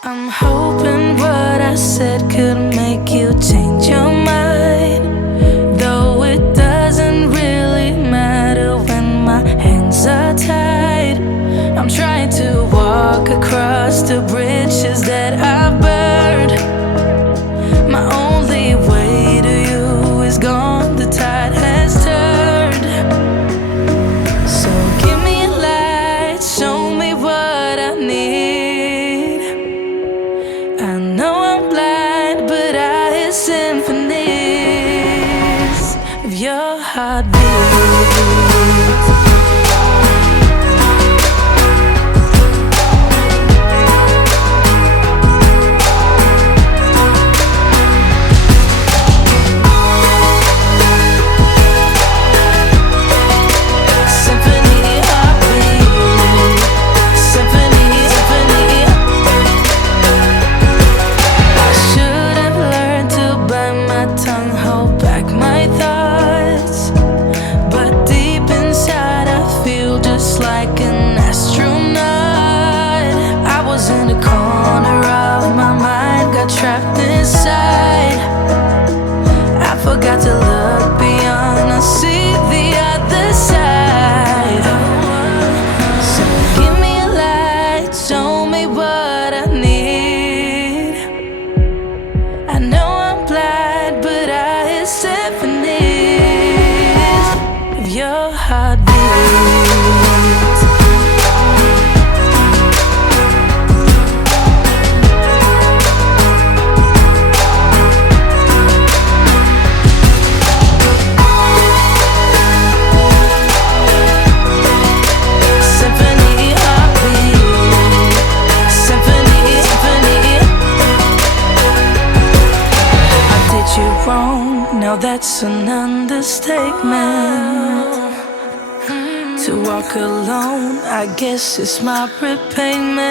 I'm hoping what I said could make you change your mind. Though it doesn't really matter when my hands are tied. I'm trying to walk across the bridges that I've burned. My only way to you is gone, the tide has turned. So give me a light, show me what I need. I know I'm blind, but I hear symphonies of your heartbeat. Trapped inside, I forgot to look beyond. I see the other side. So give me a light, show me what I need. I know I'm blind, but I hear symphonies of your heartbeat. Now that's an understatement. To walk alone, I guess it's my repayment.